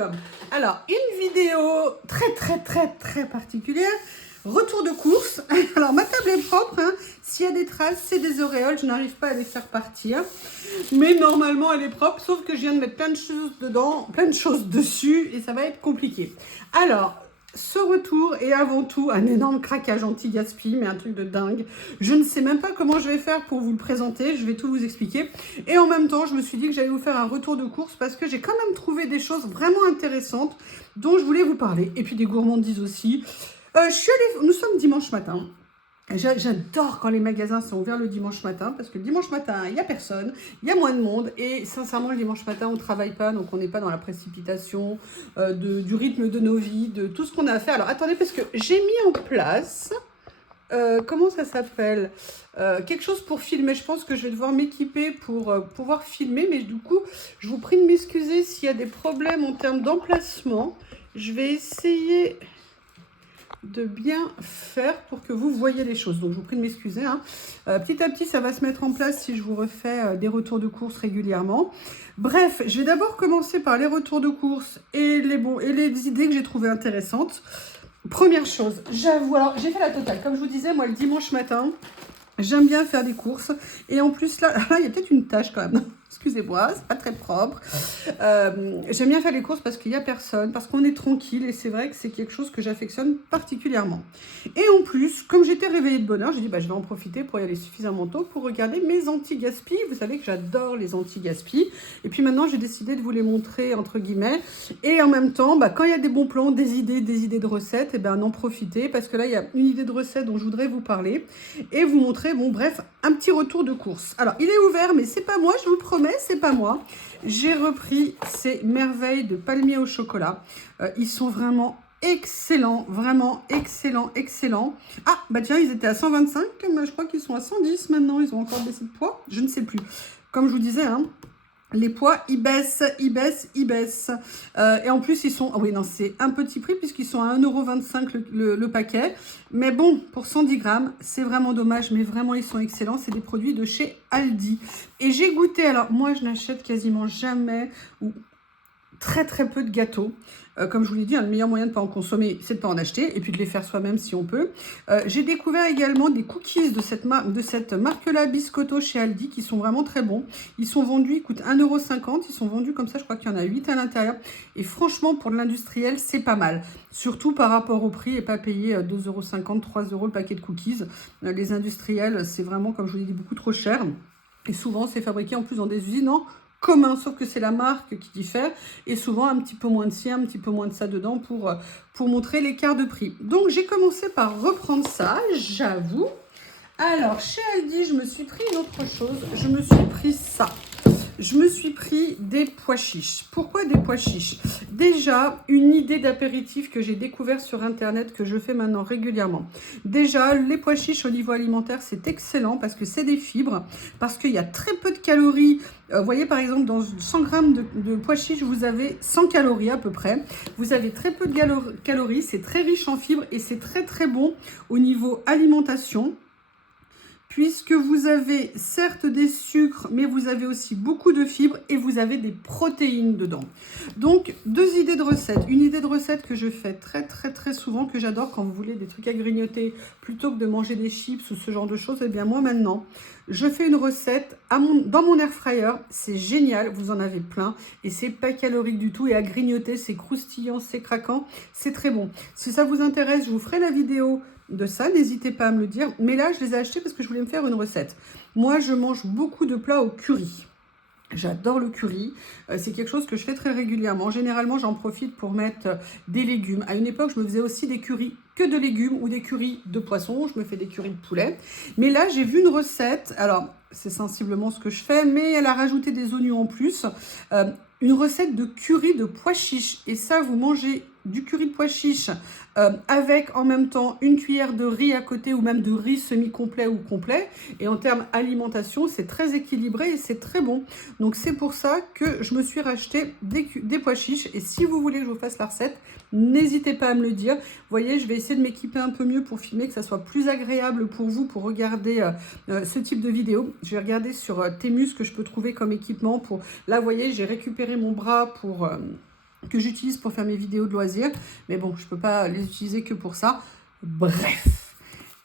welcome. Alors, une vidéo très particulière. Retour de course. Alors, ma table est propre. Hein. S'il y a des traces, c'est des auréoles. Je n'arrive pas à les faire partir. Mais normalement, elle est propre. Sauf que je viens de mettre plein de choses dedans, plein de choses dessus. Et ça va être compliqué. Alors, ce retour est avant tout un énorme craquage anti-gaspi, mais un truc de dingue. Je ne sais même pas comment je vais faire pour vous le présenter, je vais tout vous expliquer. Et en même temps, je me suis dit que j'allais vous faire un retour de course parce que j'ai quand même trouvé des choses vraiment intéressantes dont je voulais vous parler. Et puis des gourmandises aussi. Nous sommes dimanche matin. J'adore quand les magasins sont ouverts le dimanche matin parce que le dimanche matin, il n'y a personne, il y a moins de monde et sincèrement, le dimanche matin, on ne travaille pas, donc on n'est pas dans la précipitation du rythme de nos vies, de tout ce qu'on a à faire. Alors attendez, parce que j'ai mis en place, comment ça s'appelle, quelque chose pour filmer. Je pense que je vais devoir m'équiper pour pouvoir filmer, mais du coup, je vous prie de m'excuser s'il y a des problèmes en termes d'emplacement. Je vais essayer de bien faire pour que vous voyez les choses. Donc, je vous prie de m'excuser. Hein. Petit à petit, ça va se mettre en place si je vous refais des retours de course régulièrement. Bref, je vais d'abord commencer par les retours de course et les idées que j'ai trouvées intéressantes. Première chose, j'avoue, alors j'ai fait la totale. Comme je vous disais, moi, le dimanche matin, j'aime bien faire des courses. Et en plus, là il y a peut-être une tache quand même. Excusez-moi, c'est pas très propre. J'aime bien faire les courses parce qu'il n'y a personne, parce qu'on est tranquille et c'est vrai que c'est quelque chose que j'affectionne particulièrement. Et en plus, comme j'étais réveillée de bonne heure, j'ai dit je vais en profiter pour y aller suffisamment tôt pour regarder mes anti-gaspi. Vous savez que j'adore les anti-gaspi. Et puis maintenant, j'ai décidé de vous les montrer entre guillemets. Et en même temps, quand il y a des bons plans, des idées de recettes, en profiter parce que là, il y a une idée de recette dont je voudrais vous parler et vous montrer, bref, un petit retour de course. Alors, il est ouvert, mais c'est pas moi, je vous le promets. C'est pas moi. J'ai repris ces merveilles de palmier au chocolat. Ils sont vraiment excellents, vraiment excellents. Ah, tiens, ils étaient à 125, mais je crois qu'ils sont à 110 maintenant. Ils ont encore baissé de poids. Je ne sais plus. Comme je vous disais, hein, les poids, ils baissent. Et en plus, ils sont... oui, non, c'est un petit prix puisqu'ils sont à 1,25 € le paquet. Mais bon, pour 110 grammes, c'est vraiment dommage. Mais vraiment, ils sont excellents. C'est des produits de chez Aldi. Et j'ai goûté... Alors, moi, je n'achète quasiment jamais ou très peu de gâteaux. Comme je vous l'ai dit, le meilleur moyen de ne pas en consommer, c'est de ne pas en acheter et puis de les faire soi-même si on peut. J'ai découvert également des cookies de cette marque-là, Biscotto chez Aldi, qui sont vraiment très bons. Ils sont vendus, ils coûtent 1,50 €. Ils sont vendus comme ça, je crois qu'il y en a 8 à l'intérieur. Et franchement, pour de l'industriel, c'est pas mal. Surtout par rapport au prix et pas payer 2,50 €, 3 € le paquet de cookies. Les industriels, c'est vraiment, comme je vous l'ai dit, beaucoup trop cher. Et souvent, c'est fabriqué en plus dans des usines commun, sauf que c'est la marque qui diffère et souvent un petit peu moins de ci, un petit peu moins de ça dedans pour montrer l'écart de prix. Donc j'ai commencé par reprendre ça, j'avoue. Alors chez Aldi, je me suis pris une autre chose, je me suis pris ça. Je me suis pris des pois chiches. Pourquoi des pois chiches? Déjà, une idée d'apéritif que j'ai découvert sur Internet, que je fais maintenant régulièrement. Déjà, les pois chiches au niveau alimentaire, c'est excellent parce que c'est des fibres, parce qu'il y a très peu de calories. Vous voyez, par exemple, dans 100 grammes de pois chiches, vous avez 100 calories à peu près. Vous avez très peu de calories, c'est très riche en fibres et c'est très bon au niveau alimentation. Puisque vous avez certes des sucres, mais vous avez aussi beaucoup de fibres et vous avez des protéines dedans. Donc, deux idées de recettes. Une idée de recette que je fais très souvent, que j'adore quand vous voulez des trucs à grignoter, plutôt que de manger des chips ou ce genre de choses. Eh bien, moi, maintenant, je fais une recette dans mon air fryer. C'est génial, vous en avez plein et c'est pas calorique du tout. Et à grignoter, c'est croustillant, c'est craquant, c'est très bon. Si ça vous intéresse, je vous ferai la vidéo de ça, n'hésitez pas à me le dire. Mais là, je les ai achetés parce que je voulais me faire une recette. Moi, je mange beaucoup de plats au curry. J'adore le curry. C'est quelque chose que je fais très régulièrement. Généralement, j'en profite pour mettre des légumes. À une époque, je me faisais aussi des currys que de légumes ou des currys de poisson. Je me fais des currys de poulet. Mais là, j'ai vu une recette. Alors, c'est sensiblement ce que je fais, mais elle a rajouté des oignons en plus. Une recette de curry de pois chiches. Et ça, vous mangez du curry de pois chiches avec en même temps une cuillère de riz à côté ou même de riz semi-complet ou complet. Et en termes alimentation, c'est très équilibré et c'est très bon. Donc c'est pour ça que je me suis racheté des pois chiches. Et si vous voulez que je vous fasse la recette, n'hésitez pas à me le dire. Vous voyez, je vais essayer de m'équiper un peu mieux pour filmer, que ça soit plus agréable pour vous pour regarder ce type de vidéo. Je vais regarder sur Temu ce que je peux trouver comme équipement. Là, vous voyez, j'ai récupéré mon bras pour que j'utilise pour faire mes vidéos de loisirs. Mais bon, je ne peux pas les utiliser que pour ça. Bref.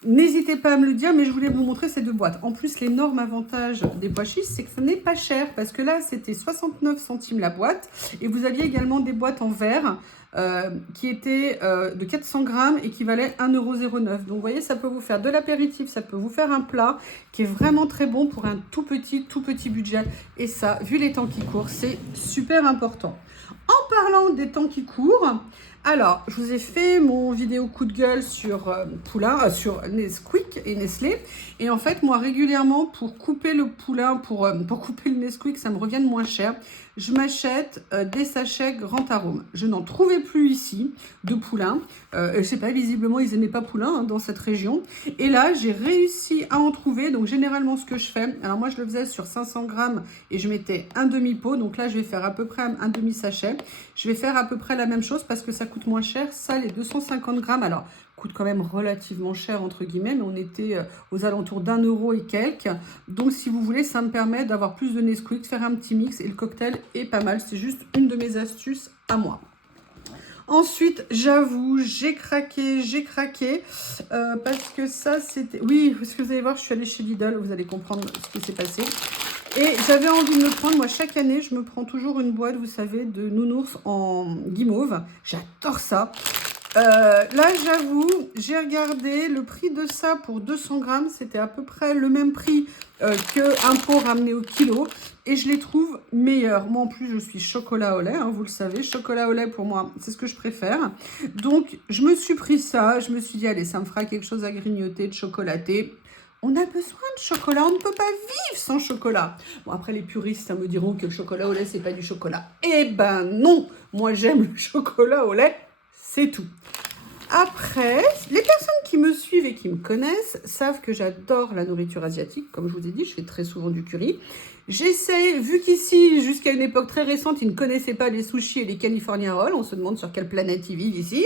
N'hésitez pas à me le dire, mais je voulais vous montrer ces deux boîtes. En plus, l'énorme avantage des pois chiches, c'est que ce n'est pas cher. Parce que là, c'était 69 centimes la boîte. Et vous aviez également des boîtes en verre qui étaient de 400 grammes et qui valaient 1,09 €. Donc, vous voyez, ça peut vous faire de l'apéritif, ça peut vous faire un plat qui est vraiment très bon pour un tout petit budget. Et ça, vu les temps qui courent, c'est super important. En parlant des temps qui courent, alors, je vous ai fait mon vidéo coup de gueule sur Poulain, sur Nesquik et Nestlé. Et en fait, moi, régulièrement, pour couper le Poulain, pour couper le Nesquik, ça me revienne moins cher, je m'achète des sachets Grand Arôme. Je n'en trouvais plus ici de Poulain. Je sais pas, visiblement, ils n'aimaient pas Poulain dans cette région. Et là, j'ai réussi à en trouver. Donc, généralement, ce que je fais, alors moi, je le faisais sur 500 grammes et je mettais un demi-pot. Donc là, je vais faire à peu près un demi-sachet. Je vais faire à peu près la même chose parce que ça coûte moins cher. Ça, les 250 grammes, alors, coûte quand même relativement cher, entre guillemets, mais on était aux alentours d'1 € et quelques. Donc, si vous voulez, ça me permet d'avoir plus de Nesquik, de faire un petit mix et le cocktail est pas mal. C'est juste une de mes astuces à moi. Ensuite, j'avoue, j'ai craqué, parce que ça, c'était... Oui, parce que vous allez voir, je suis allée chez Lidl, vous allez comprendre ce qui s'est passé. Et j'avais envie de me prendre, moi, chaque année, je me prends toujours une boîte, vous savez, de nounours en guimauve. J'adore ça. Là, j'avoue, j'ai regardé le prix de ça pour 200 grammes. C'était à peu près le même prix qu'un pot ramené au kilo. Et je les trouve meilleurs. Moi, en plus, je suis chocolat au lait, hein, vous le savez. Chocolat au lait, pour moi, c'est ce que je préfère. Donc, je me suis pris ça. Je me suis dit, allez, ça me fera quelque chose à grignoter, de chocolaté. On a besoin de chocolat, on ne peut pas vivre sans chocolat. Bon, après, les puristes me diront que le chocolat au lait, c'est pas du chocolat. Eh ben non, moi, j'aime le chocolat au lait. C'est tout. Après, les personnes qui me suivent et qui me connaissent savent que j'adore la nourriture asiatique. Comme je vous ai dit, je fais très souvent du curry. J'essaie, vu qu'ici, jusqu'à une époque très récente, ils ne connaissaient pas les sushis et les California Rolls. On se demande sur quelle planète ils vivent ici.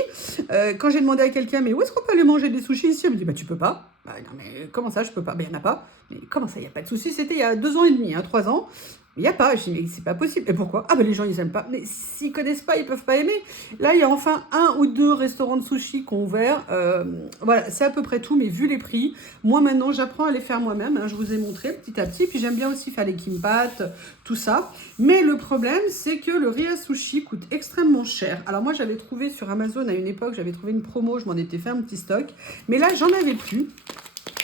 Quand j'ai demandé à quelqu'un, mais où est-ce qu'on peut aller manger des sushis ici? Elle me dit, bah tu peux pas. Bah non, mais comment ça, je peux pas? Ben il n'y en a pas. Mais comment ça, il n'y a pas de sushis? C'était il y a 2 ans et demi, 3 ans. Il n'y a pas. Je dis, mais c'est pas possible. Et pourquoi? Ah ben les gens, ils n'aiment pas. Mais s'ils connaissent pas, ils peuvent pas aimer. Là, il y a enfin 1 ou 2 restaurants de sushi qui ont ouvert. Voilà, c'est à peu près tout. Mais vu les prix, moi maintenant, j'apprends à les faire moi-même. Hein, je vous ai montré petit à petit. Puis j'aime bien aussi faire les kimbap, tout ça. Mais le problème, c'est que le riz à sushi coûte extrêmement cher. Alors moi, j'avais trouvé sur Amazon à une époque, j'avais trouvé une promo. Je m'en étais fait un petit stock. Mais là, j'en avais plus.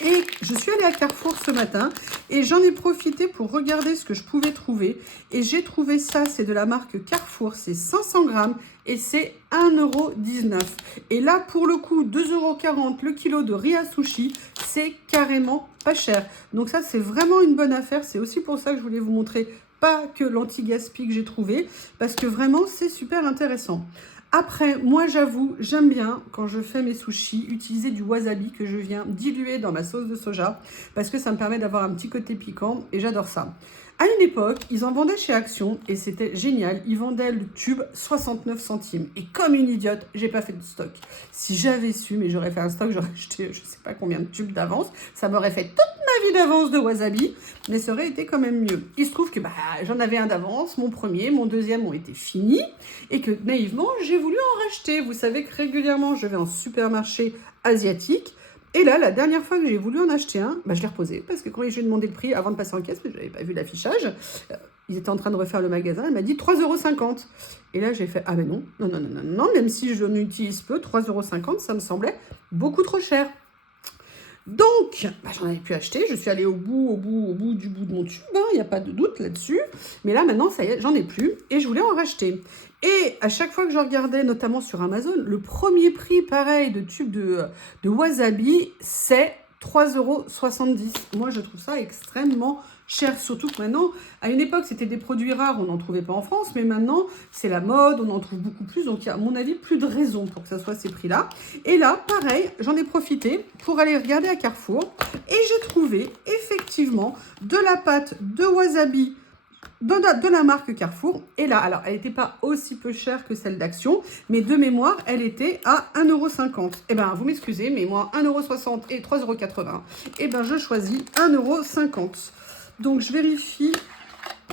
Et je suis allée à Carrefour ce matin et j'en ai profité pour regarder ce que je pouvais trouver. Et j'ai trouvé ça, c'est de la marque Carrefour, c'est 500 grammes et c'est 1,19 €. Et là, pour le coup, 2,40 € le kilo de riz à sushi, c'est carrément pas cher. Donc ça, c'est vraiment une bonne affaire. C'est aussi pour ça que je voulais vous montrer pas que l'anti-gaspi que j'ai trouvé, parce que vraiment, c'est super intéressant. Après, moi, j'avoue, j'aime bien, quand je fais mes sushis, utiliser du wasabi que je viens diluer dans ma sauce de soja parce que ça me permet d'avoir un petit côté piquant et j'adore ça. À une époque, ils en vendaient chez Action et c'était génial. Ils vendaient le tube 69 centimes. Et comme une idiote, j'ai pas fait de stock. Si j'avais su, mais j'aurais fait un stock, j'aurais acheté je sais pas combien de tubes d'avance. Ça m'aurait fait toute ma vie d'avance de wasabi, mais ça aurait été quand même mieux. Il se trouve que j'en avais un d'avance, mon premier, mon deuxième ont été finis et que naïvement, j'ai voulu en racheter. Vous savez que régulièrement, je vais en supermarché asiatique. Et là, la dernière fois que j'ai voulu en acheter un, je l'ai reposé parce que quand j'ai demandé le prix avant de passer en caisse, parce que je n'avais pas vu l'affichage, ils étaient en train de refaire le magasin, elle m'a dit 3,50 €. Et là, j'ai fait, ah ben non, même si je n'utilise peu, 3,50 €, ça me semblait beaucoup trop cher. Donc, j'en avais pu acheter, je suis allée au bout de mon tube, il n'y a pas de doute là-dessus. Mais là, maintenant, ça y est, j'en ai plus et je voulais en racheter. Et à chaque fois que je regardais, notamment sur Amazon, le premier prix, pareil, de tube de wasabi, c'est 3,70 €. Moi, je trouve ça extrêmement cher, surtout que maintenant, à une époque, c'était des produits rares, on n'en trouvait pas en France, mais maintenant, c'est la mode, on en trouve beaucoup plus, donc il y a, à mon avis, plus de raison pour que ça soit ces prix-là. Et là, pareil, j'en ai profité pour aller regarder à Carrefour, et j'ai trouvé, effectivement, de la pâte de wasabi de la marque Carrefour. Et là, alors, elle n'était pas aussi peu chère que celle d'Action, mais de mémoire, elle était à 1,50 €. Eh bien, vous m'excusez, mais moi, 1,60 € et 3,80 €, eh bien, je choisis 1,50 €. Donc, je vérifie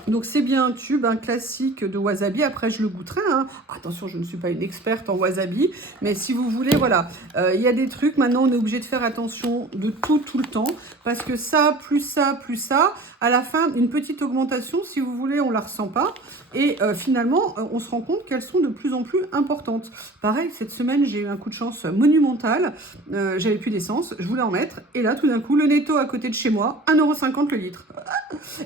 Donc c'est bien un tube, un classique de wasabi. Après je le goûterai, hein. Attention, je ne suis pas une experte en wasabi, mais si vous voulez, voilà, il y a des trucs, maintenant on est obligé de faire attention de tout le temps, parce que ça, plus ça, plus ça, à la fin, une petite augmentation, si vous voulez, on la ressent pas, et finalement, on se rend compte qu'elles sont de plus en plus importantes. Pareil, cette semaine, j'ai eu un coup de chance monumental, j'avais plus d'essence, je voulais en mettre, et là, tout d'un coup, le Netto à côté de chez moi, 1,50 € le litre.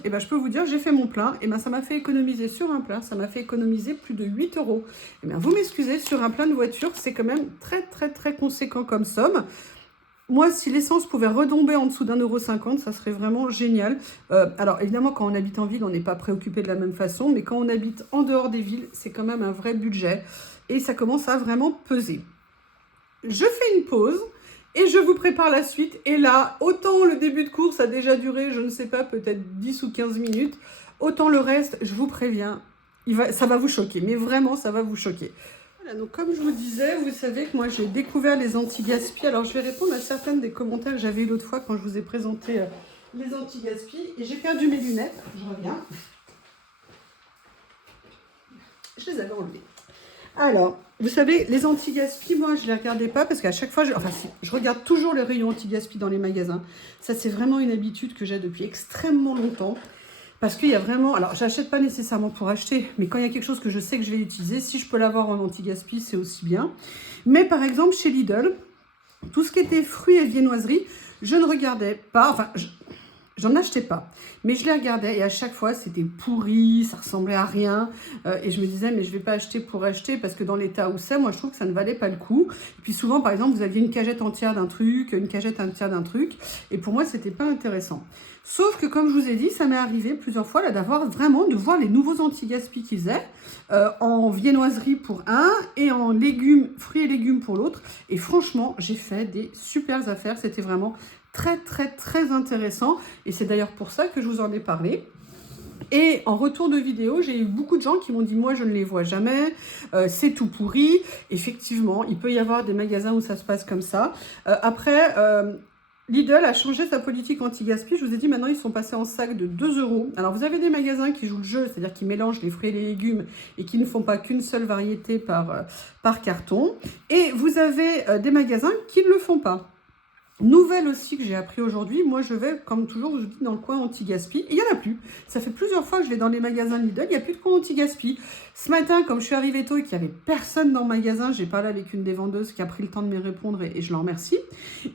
Et ben je peux vous dire, j'ai fait mon plein, et ben ça m'a fait économiser sur un plein, ça m'a fait économiser plus de 8 €. Et bien vous m'excusez, sur un plein de voiture, c'est quand même très conséquent comme somme. Moi, si l'essence pouvait retomber en dessous d'1,50 €, ça serait vraiment génial. Alors évidemment, quand on habite en ville, on n'est pas préoccupé de la même façon, mais quand on habite en dehors des villes, c'est quand même un vrai budget, et ça commence à vraiment peser. Je fais une pause. Et je vous prépare la suite. Et là, autant le début de course a déjà duré, je ne sais pas, peut-être 10 ou 15 minutes, autant le reste, je vous préviens, ça va vous choquer. Mais vraiment, ça va vous choquer. Voilà, donc comme je vous disais, vous savez que moi, j'ai découvert les anti-gaspi. Alors, je vais répondre à certaines des commentaires que j'avais eu l'autre fois quand je vous ai présenté les anti-gaspi. Et j'ai perdu mes lunettes. Je reviens. Je les avais enlevées. Alors, vous savez, les anti-gaspi, moi, je ne les regardais pas parce qu'à chaque fois, je regarde toujours les rayons anti-gaspi dans les magasins. Ça, c'est vraiment une habitude que j'ai depuis extrêmement longtemps. Parce qu'il y a vraiment... Alors, j'achète pas nécessairement pour acheter, mais quand il y a quelque chose que je sais que je vais utiliser, si je peux l'avoir en anti-gaspi, c'est aussi bien. Mais par exemple, chez Lidl, tout ce qui était fruits et viennoiseries, je ne regardais pas... Enfin, j'en achetais pas, mais je les regardais et à chaque fois c'était pourri, ça ressemblait à rien et je me disais mais je vais pas acheter pour acheter parce que dans l'état où c'est, moi je trouve que ça ne valait pas le coup. Et puis souvent par exemple vous aviez une cagette entière d'un truc, une cagette entière d'un truc et pour moi c'était pas intéressant. Sauf que comme je vous ai dit, ça m'est arrivé plusieurs fois là de voir les nouveaux anti-gaspi qu'ils faisaient en viennoiserie pour un et en légumes, fruits et légumes pour l'autre. Et franchement j'ai fait des super affaires, c'était vraiment très intéressant et c'est d'ailleurs pour ça que je vous en ai parlé. Et en retour de vidéo, j'ai eu beaucoup de gens qui m'ont dit moi je ne les vois jamais, c'est tout pourri. Effectivement, il peut y avoir des magasins où ça se passe comme ça. Après, Lidl a changé sa politique anti-gaspi. Je vous ai dit maintenant ils sont passés en sac de 2 €. Alors vous avez des magasins qui jouent le jeu, c'est-à-dire qui mélangent les fruits et les légumes et qui ne font pas qu'une seule variété par carton. Et vous avez des magasins qui ne le font pas. Nouvelle aussi que j'ai appris aujourd'hui, moi je vais comme toujours, je vous dis, dans le coin anti-gaspi, et il n'y en a plus. Ça fait plusieurs fois que je vais dans les magasins Lidl, il n'y a plus de coin anti-gaspi. Ce matin, comme je suis arrivée tôt et qu'il n'y avait personne dans le magasin, j'ai parlé avec une des vendeuses qui a pris le temps de me répondre et je l'en remercie.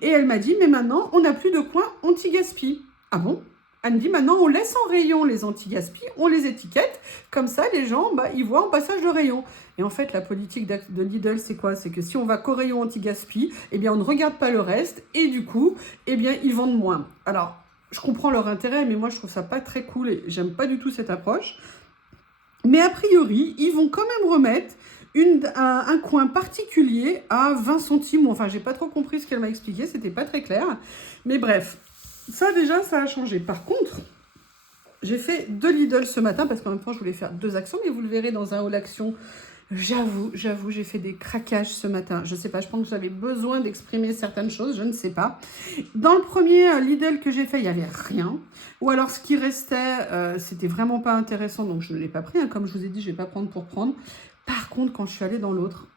Et elle m'a dit, mais maintenant, on n'a plus de coin anti-gaspi. Ah bon? Elle me dit, maintenant, on laisse en rayon les anti-gaspi, on les étiquette, comme ça, les gens, ils voient en passage de rayon. Et en fait, la politique de Lidl, c'est quoi? C'est que si on va qu'au rayon anti-gaspi, eh bien, on ne regarde pas le reste, et du coup, eh bien, ils vendent moins. Alors, je comprends leur intérêt, mais moi, je trouve ça pas très cool, et j'aime pas du tout cette approche. Mais a priori, ils vont quand même remettre un coin particulier à 20 centimes. Enfin, j'ai pas trop compris ce qu'elle m'a expliqué, c'était pas très clair. Mais bref, ça déjà, ça a changé. Par contre, j'ai fait 2 Lidl ce matin, parce qu'en même temps, je voulais faire 2 actions, mais vous le verrez dans un haul action. J'avoue, j'ai fait des craquages ce matin. Je sais pas, je pense que j'avais besoin d'exprimer certaines choses, je ne sais pas. Dans le premier Lidl que j'ai fait, il n'y avait rien. Ou alors ce qui restait, c'était vraiment pas intéressant, donc je ne l'ai pas pris. Hein. Comme je vous ai dit, je ne vais pas prendre pour prendre. Par contre, quand je suis allée dans l'autre,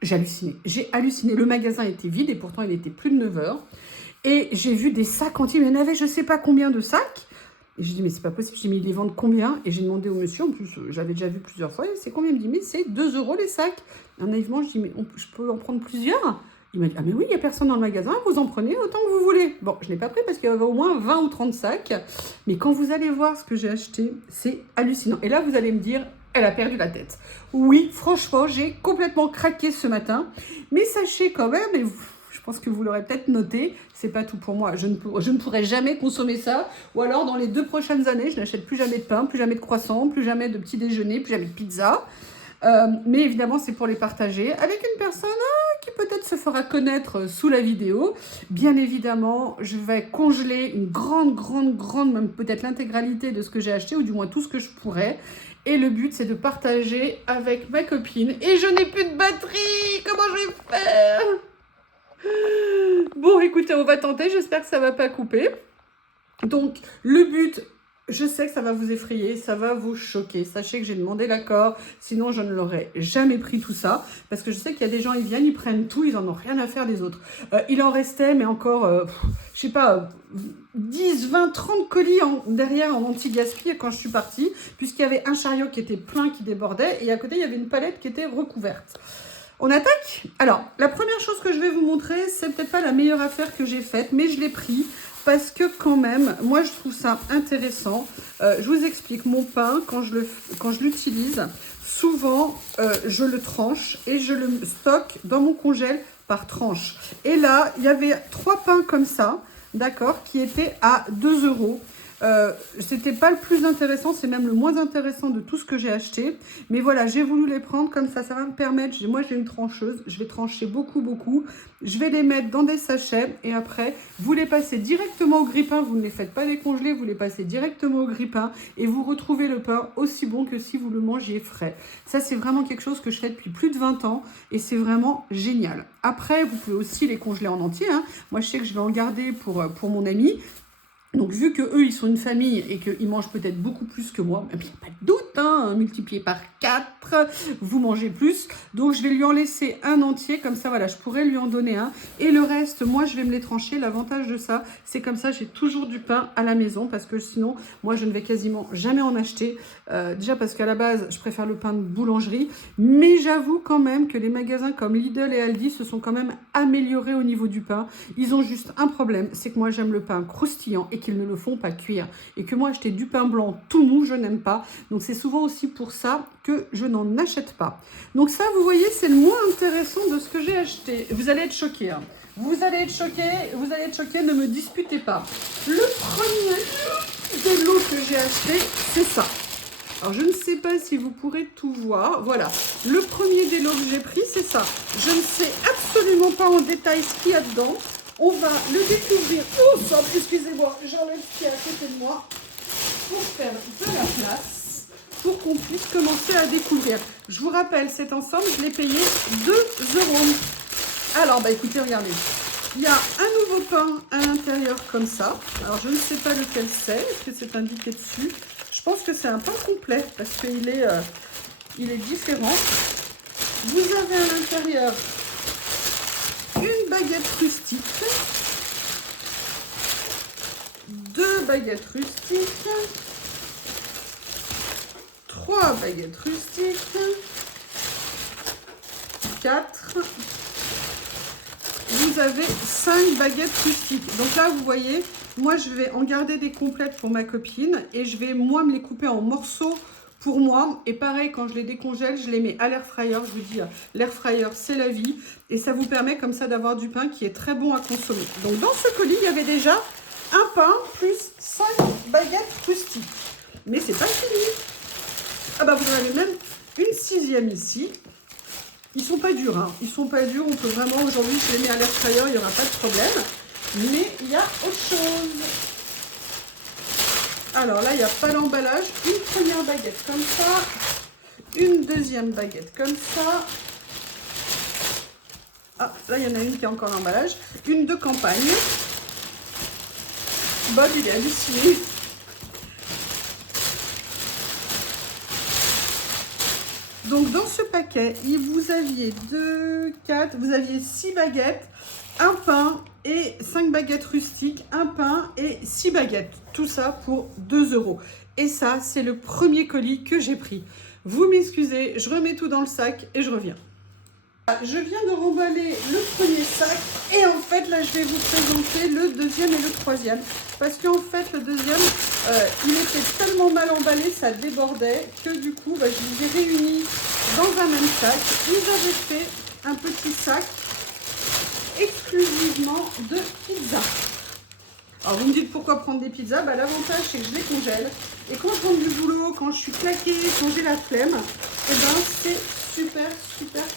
j'ai halluciné. J'ai halluciné. Le magasin était vide et pourtant il était plus de 9 h. Et j'ai vu des sacs entiers. Il y en avait je ne sais pas combien de sacs. Et j'ai dit, mais c'est pas possible. J'ai mis, ils les vendent combien? Et j'ai demandé au monsieur, en plus, j'avais déjà vu plusieurs fois, c'est combien? Il me dit, mais c'est 2 € les sacs. Et naïvement, je dis, mais je peux en prendre plusieurs? Il m'a dit, ah mais oui, il n'y a personne dans le magasin, vous en prenez autant que vous voulez. Bon, je ne l'ai pas pris parce qu'il y avait au moins 20 ou 30 sacs. Mais quand vous allez voir ce que j'ai acheté, c'est hallucinant. Et là, vous allez me dire, elle a perdu la tête. Oui, franchement, j'ai complètement craqué ce matin. Mais sachez quand même, et je pense que vous l'aurez peut-être noté, c'est pas tout pour moi. Je ne pourrai jamais consommer ça. Ou alors, dans les 2 prochaines années, je n'achète plus jamais de pain, plus jamais de croissant, plus jamais de petit déjeuner, plus jamais de pizza. Mais évidemment, c'est pour les partager avec une personne qui peut-être se fera connaître sous la vidéo. Bien évidemment, je vais congeler une grande, même peut-être l'intégralité de ce que j'ai acheté, ou du moins tout ce que je pourrais. Et le but, c'est de partager avec ma copine. Et je n'ai plus de batterie. Comment je vais faire? Bon, écoutez, on va tenter. J'espère que ça ne va pas couper. Donc, le but, Je sais que ça va vous effrayer, ça va vous choquer. Sachez que j'ai demandé l'accord, sinon je ne l'aurais jamais pris tout ça. Parce que je sais qu'il y a des gens, ils viennent, ils prennent tout, ils en ont rien à faire des autres. Il en restait, mais encore, je sais pas, 10, 20, 30 colis derrière en anti-gaspi quand je suis partie. Puisqu'il y avait un chariot qui était plein, qui débordait, et à côté, il y avait une palette qui était recouverte. On attaque? Alors, la première chose que je vais vous montrer, c'est peut-être pas la meilleure affaire que j'ai faite, mais je l'ai pris. Parce que quand même, moi je trouve ça intéressant. Je vous explique, mon pain, quand je l'utilise, souvent je le tranche et je le stocke dans mon congèle par tranche. Et là, il y avait 3 pains comme ça, d'accord, qui étaient à 2 €. C'était pas le plus intéressant, c'est même le moins intéressant de tout ce que j'ai acheté. Mais voilà, j'ai voulu les prendre comme ça va me permettre. Moi, j'ai une trancheuse, je vais trancher beaucoup. Je vais les mettre dans des sachets et après, vous les passez directement au grille-pain. Vous ne les faites pas décongeler, vous les passez directement au grille-pain et vous retrouvez le pain aussi bon que si vous le mangiez frais. Ça, c'est vraiment quelque chose que je fais depuis plus de 20 ans et c'est vraiment génial. Après, vous pouvez aussi les congeler en entier, hein. Moi, je sais que je vais en garder pour mon ami. Donc, vu qu'eux, ils sont une famille et qu'ils mangent peut-être beaucoup plus que moi, il n'y a pas de doute, hein, multiplié par 4, vous mangez plus. Donc, je vais lui en laisser un entier, comme ça, voilà, je pourrais lui en donner un. Et le reste, moi, je vais me les trancher. L'avantage de ça, c'est comme ça, j'ai toujours du pain à la maison parce que sinon, moi, je ne vais quasiment jamais en acheter. Déjà parce qu'à la base, je préfère le pain de boulangerie. Mais j'avoue quand même que les magasins comme Lidl et Aldi se sont quand même améliorés au niveau du pain. Ils ont juste un problème, c'est que moi, j'aime le pain croustillant et qu'ils ne le font pas cuire. Et que moi, acheter du pain blanc tout mou, je n'aime pas. Donc, c'est souvent aussi pour ça que je n'en achète pas. Donc ça, vous voyez, c'est le moins intéressant de ce que j'ai acheté. Vous allez être choqués. Hein. Vous allez être choqués, ne me disputez pas. Le premier des lots que j'ai acheté, c'est ça. Alors, je ne sais pas si vous pourrez tout voir. Voilà, le premier des lots que j'ai pris, c'est ça. Je ne sais absolument pas en détail ce qu'il y a dedans. On va le découvrir. Oh, ça, excusez-moi, j'enlève ce qu'il y a à côté de moi pour faire de la place, pour qu'on puisse commencer à découvrir. Je vous rappelle, cet ensemble, je l'ai payé 2 €. Alors, bah écoutez, regardez. Il y a un nouveau pain à l'intérieur comme ça. Alors, je ne sais pas lequel c'est. Est-ce que c'est indiqué dessus? Je pense que c'est un pain complet parce qu'il est, il est différent. Vous avez à l'intérieur une baguette rustique, 2 baguettes rustiques, 3 baguettes rustiques, 4. Vous avez 5 baguettes rustiques. Donc là, vous voyez, moi, je vais en garder des complètes pour ma copine et je vais, moi, me les couper en morceaux pour moi. Et pareil, quand je les décongèle, je les mets à l'air fryer. Je vous dis, l'air fryer, c'est la vie. Et ça vous permet comme ça d'avoir du pain qui est très bon à consommer. Donc, dans ce colis, il y avait déjà un pain plus 5 baguettes rustiques. Mais c'est pas fini. Ah bah, vous en avez même une 6e ici. Ils sont pas durs, hein. Ils sont pas durs. On peut vraiment, aujourd'hui, je les mets à l'air fryer, il n'y aura pas de problème. Mais il y a autre chose. Alors là, il n'y a pas l'emballage. Une première baguette comme ça. Une deuxième baguette comme ça. Ah, là, il y en a une qui a encore l'emballage. Une de campagne. Bob, il est halluciné. Donc, dans ce paquet, vous aviez 2, 4, vous aviez 6 baguettes, un pain et 5 baguettes rustiques, un pain et 6 baguettes. Tout ça pour 2 €. Et ça, c'est le premier colis que j'ai pris. Vous m'excusez, je remets tout dans le sac et je reviens. Je viens de remballer le premier sac et en fait là je vais vous présenter le deuxième et le troisième parce qu'en fait le deuxième il était tellement mal emballé, ça débordait que du coup je les ai réunis dans un même sac. Ils avaient fait un petit sac exclusivement de pizza. Alors vous me dites pourquoi prendre des pizzas? L'avantage c'est que je les congèle et quand je rentre du boulot, quand je suis claquée, quand j'ai la flemme, et c'est super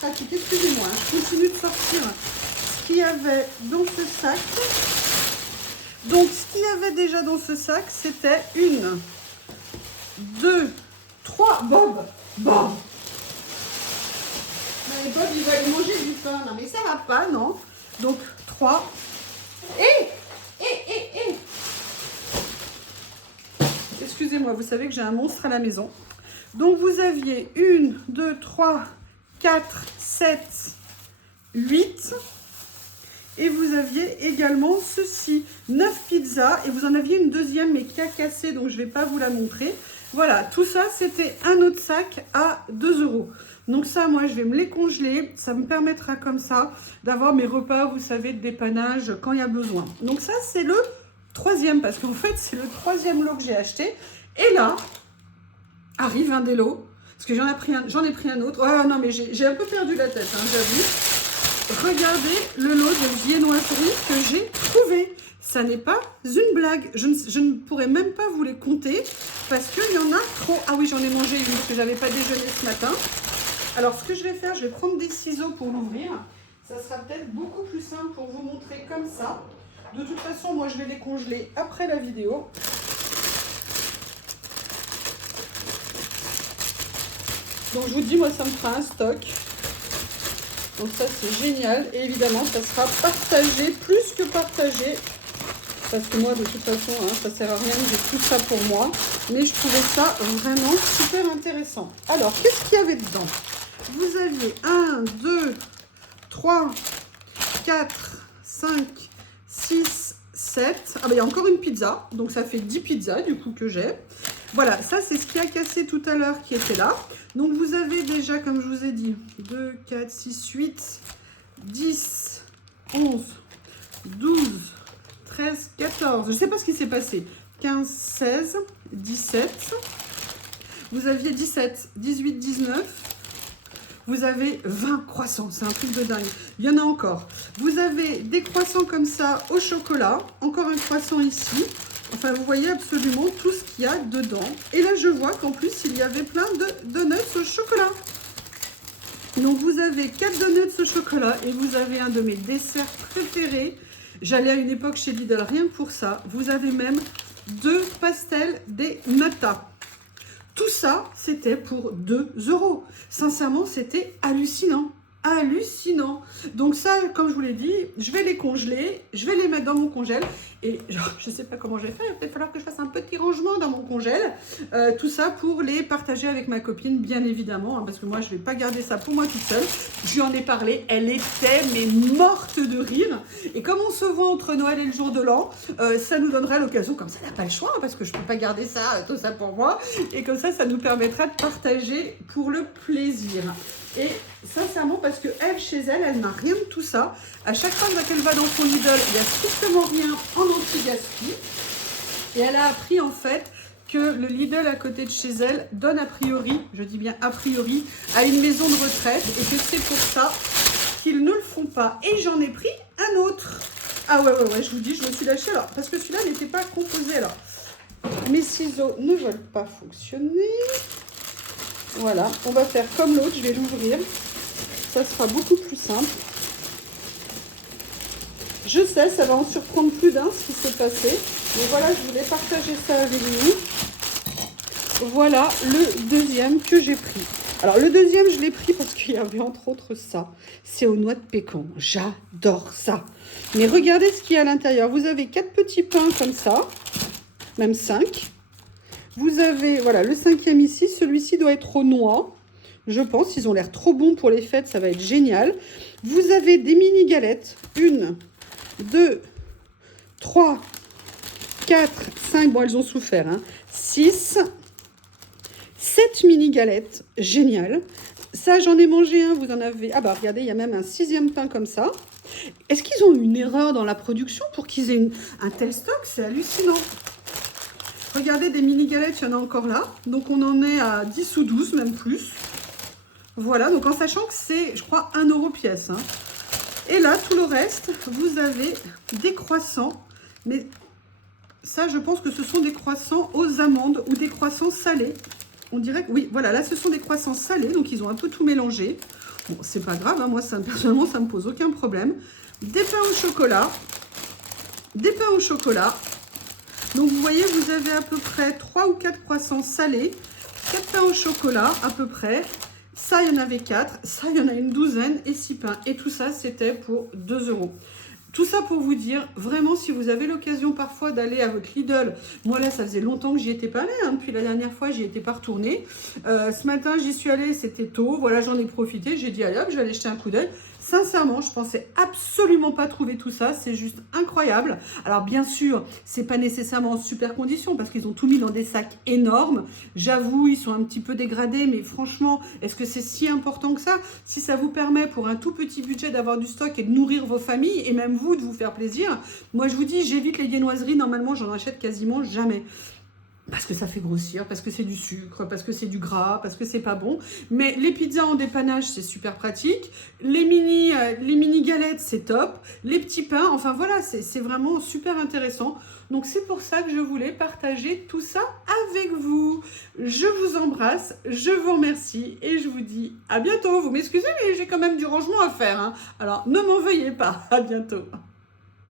pratique. Excusez-moi, je continue de sortir ce qu'il y avait dans ce sac. Donc ce qu'il y avait déjà dans ce sac, c'était 1, 2, 3, Bob. Mais Bob il va aller manger du pain, non mais ça va pas, non? Donc 3 et excusez-moi, vous savez que j'ai un monstre à la maison. Donc, vous aviez 1, 2, 3, 4, 7, 8. Et vous aviez également ceci, 9 pizzas. Et vous en aviez une deuxième, mais qui a cassé, donc je ne vais pas vous la montrer. Voilà, tout ça, c'était un autre sac à 2 €. Donc ça, moi, je vais me les congeler. Ça me permettra comme ça d'avoir mes repas, vous savez, de dépannage quand il y a besoin. Donc ça, c'est le troisième, parce qu'en fait, c'est le troisième lot que j'ai acheté. Et là, arrive un des lots, parce que j'en ai pris un autre. Oh non, mais j'ai un peu perdu la tête, hein, j'avoue. Regardez le lot de viennoiseries que j'ai trouvé. Ça n'est pas une blague. Je ne pourrais même pas vous les compter parce qu'il y en a trop. Ah oui, j'en ai mangé une parce que je n'avais pas déjeuné ce matin. Alors, ce que je vais faire, je vais prendre des ciseaux pour l'ouvrir. Ça sera peut-être beaucoup plus simple pour vous montrer comme ça. De toute façon, moi, je vais les congeler après la vidéo. Donc, je vous dis, moi, ça me fera un stock. Donc ça, c'est génial. Et évidemment, ça sera partagé, plus que partagé. Parce que moi, de toute façon, hein, ça ne sert à rien que j'ai tout ça pour moi. Mais je trouvais ça vraiment super intéressant. Alors, qu'est-ce qu'il y avait dedans? Vous aviez 1, 2, 3, 4, 5, 6, 7. Ah ben, il y a encore une pizza. Donc, ça fait 10 pizzas, du coup, que j'ai. Voilà, ça, c'est ce qui a cassé tout à l'heure qui était là. Donc, vous avez déjà, comme je vous ai dit, 2, 4, 6, 8, 10, 11, 12, 13, 14. Je ne sais pas ce qui s'est passé. 15, 16, 17. Vous aviez 17, 18, 19. Vous avez 20 croissants. C'est un truc de dingue. Il y en a encore. Vous avez des croissants comme ça au chocolat. Encore un croissant ici. Enfin, vous voyez absolument tout ce qu'il y a dedans. Et là, je vois qu'en plus, il y avait plein de donuts au chocolat. Donc, vous avez 4 donuts au chocolat et vous avez un de mes desserts préférés. J'allais à une époque chez Lidl rien que pour ça. Vous avez même 2 pastels des nata. Tout ça, c'était pour 2 €. Sincèrement, c'était hallucinant. Hallucinant. Donc ça, comme je vous l'ai dit, je vais les congeler, je vais les mettre dans mon congèle. Et je ne sais pas comment je vais faire, il va peut-être falloir que je fasse un petit rangement dans mon congèle. Tout ça pour les partager avec ma copine, bien évidemment, hein, parce que moi, je ne vais pas garder ça pour moi toute seule. Je lui en ai parlé, elle était mais morte de rire. Et comme on se voit entre Noël et le jour de l'an, ça nous donnera l'occasion, comme ça, elle n'a pas le choix, hein, parce que je ne peux pas garder ça, tout ça pour moi. Et comme ça nous permettra de partager pour le plaisir. Et sincèrement, parce que elle, chez elle, elle n'a rien de tout ça. À chaque fois qu'elle va dans son Lidl, il n'y a strictement rien en anti-gaspi. Et elle a appris en fait que le Lidl à côté de chez elle donne a priori, je dis bien a priori, à une maison de retraite. Et que c'est pour ça qu'ils ne le font pas. Et j'en ai pris un autre. Ah ouais, je vous dis, je me suis lâchée alors. Parce que celui-là n'était pas composé alors. Mes ciseaux ne veulent pas fonctionner. Voilà, on va faire comme l'autre, je vais l'ouvrir. Ça sera beaucoup plus simple. Je sais, ça va en surprendre plus d'un ce qui s'est passé. Mais voilà, je voulais partager ça avec vous. Voilà le deuxième que j'ai pris. Alors, le deuxième, je l'ai pris parce qu'il y avait entre autres ça. C'est aux noix de pécan. J'adore ça. Mais regardez ce qu'il y a à l'intérieur. Vous avez 4 petits pains comme ça, même 5. Vous avez, voilà, le 5e ici. Celui-ci doit être aux noix. Je pense, ils ont l'air trop bons pour les fêtes. Ça va être génial. Vous avez des mini galettes. 1, 2, 3, 4, 5. Bon, elles ont souffert. Hein. 6, 7 mini galettes. Génial. Ça, j'en ai mangé un. Vous en avez... Ah bah, regardez, il y a même un 6e pain comme ça. Est-ce qu'ils ont eu une erreur dans la production pour qu'ils aient un tel stock? C'est hallucinant. Regardez, des mini galettes, il y en a encore là. Donc, on en est à 10 ou 12, même plus. Voilà, donc en sachant que c'est, je crois, 1 € pièce. Hein. Et là, tout le reste, vous avez des croissants. Mais ça, je pense que ce sont des croissants aux amandes ou des croissants salés. On dirait que, oui, voilà, là, ce sont des croissants salés. Donc, ils ont un peu tout mélangé. Bon, c'est pas grave, hein, moi, ça, personnellement, ça me pose aucun problème. Des pains au chocolat. Des pains au chocolat. Donc, vous voyez, vous avez à peu près 3 ou 4 croissants salés, 4 pains au chocolat à peu près. Ça, il y en avait 4. Ça, il y en a une douzaine et 6 pains. Et tout ça, c'était pour 2 €. Tout ça pour vous dire, vraiment, si vous avez l'occasion parfois d'aller à votre Lidl, moi là, ça faisait longtemps que j'y étais pas allée, hein, depuis la dernière fois, j'y étais pas retournée. Ce matin, j'y suis allée, c'était tôt, voilà, j'en ai profité, j'ai dit, allez hop, je vais aller jeter un coup d'œil. Sincèrement, je pensais absolument pas trouver tout ça, c'est juste incroyable. Alors bien sûr, c'est pas nécessairement en super condition parce qu'ils ont tout mis dans des sacs énormes. J'avoue, ils sont un petit peu dégradés, mais franchement, est-ce que c'est si important que ça? Si ça vous permet pour un tout petit budget d'avoir du stock et de nourrir vos familles et même vous de vous faire plaisir, moi je vous dis, j'évite les viennoiseries, normalement j'en achète quasiment jamais. Parce que ça fait grossir, parce que c'est du sucre, parce que c'est du gras, parce que c'est pas bon. Mais les pizzas en dépannage, c'est super pratique. Les mini galettes, c'est top. Les petits pains, enfin voilà, c'est vraiment super intéressant. Donc c'est pour ça que je voulais partager tout ça avec vous. Je vous embrasse, je vous remercie et je vous dis à bientôt. Vous m'excusez, mais j'ai quand même du rangement à faire, hein. Alors ne m'en veuillez pas, à bientôt.